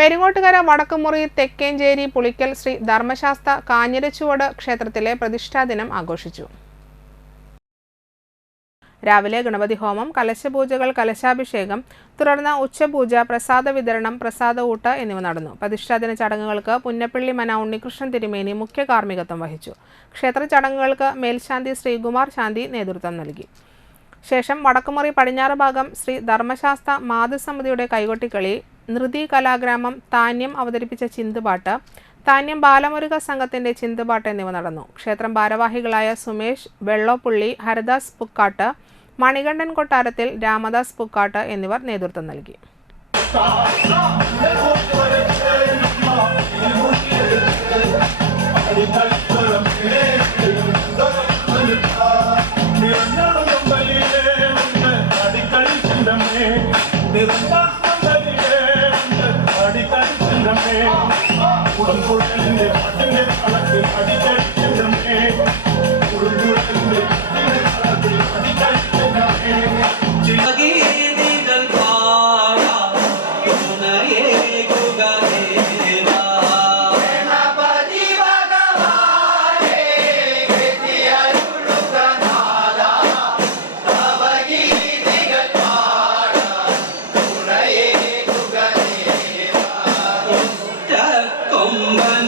പെരിങ്ങോട്ടുകര വടക്കുമുറി തെക്കേഞ്ചേരി പുളിക്കൽ ശ്രീ ധർമ്മശാസ്ത്ര കാഞ്ഞിരച്ചുവട് ക്ഷേത്രത്തിലെ പ്രതിഷ്ഠാ ദിനം ആഘോഷിച്ചു. രാവിലെ ഗണപതി ഹോമം കലശപൂജകൾ കലശാഭിഷേകം തുടർന്ന് ഉച്ചപൂജ പ്രസാദ വിതരണം പ്രസാദ ഊട്ട് എന്നിവ നടന്നു. പ്രതിഷ്ഠാദിന ചടങ്ങുകൾക്ക് പുന്നപ്പള്ളി മന ഉണ്ണികൃഷ്ണൻ തിരുമേനി മുഖ്യ കാർമ്മികത്വം വഹിച്ചു. ക്ഷേത്ര ചടങ്ങുകൾക്ക് മേൽശാന്തി ശ്രീകുമാർ ശാന്തി നേതൃത്വം നൽകി. ശേഷം വടക്കുമുറി പടിഞ്ഞാറ് ഭാഗം ശ്രീ ധർമ്മശാസ്ത്ര മാതൃസമിതിയുടെ കൈകൊട്ടിക്കളി നൃതി കലാഗ്രാമം താന്യം അവതരിപ്പിച്ച ചിന്തുപാട്ട് താന്യം ബാലമുരുക സംഘത്തിന്റെ ചിന്തുപാട്ട് എന്നിവ നടന്നു. ക്ഷേത്രം ഭാരവാഹികളായ സുമേഷ് വെള്ളോപ്പുള്ളി ഹരദാസ് പുക്കാട്ട് മണികണ്ഠൻ കൊട്ടാരത്തിൽ രാമദാസ് പുക്കാട്ട് എന്നിവർ നേതൃത്വം നൽകി. what you're doing. I think that I like it. I did that. Somebody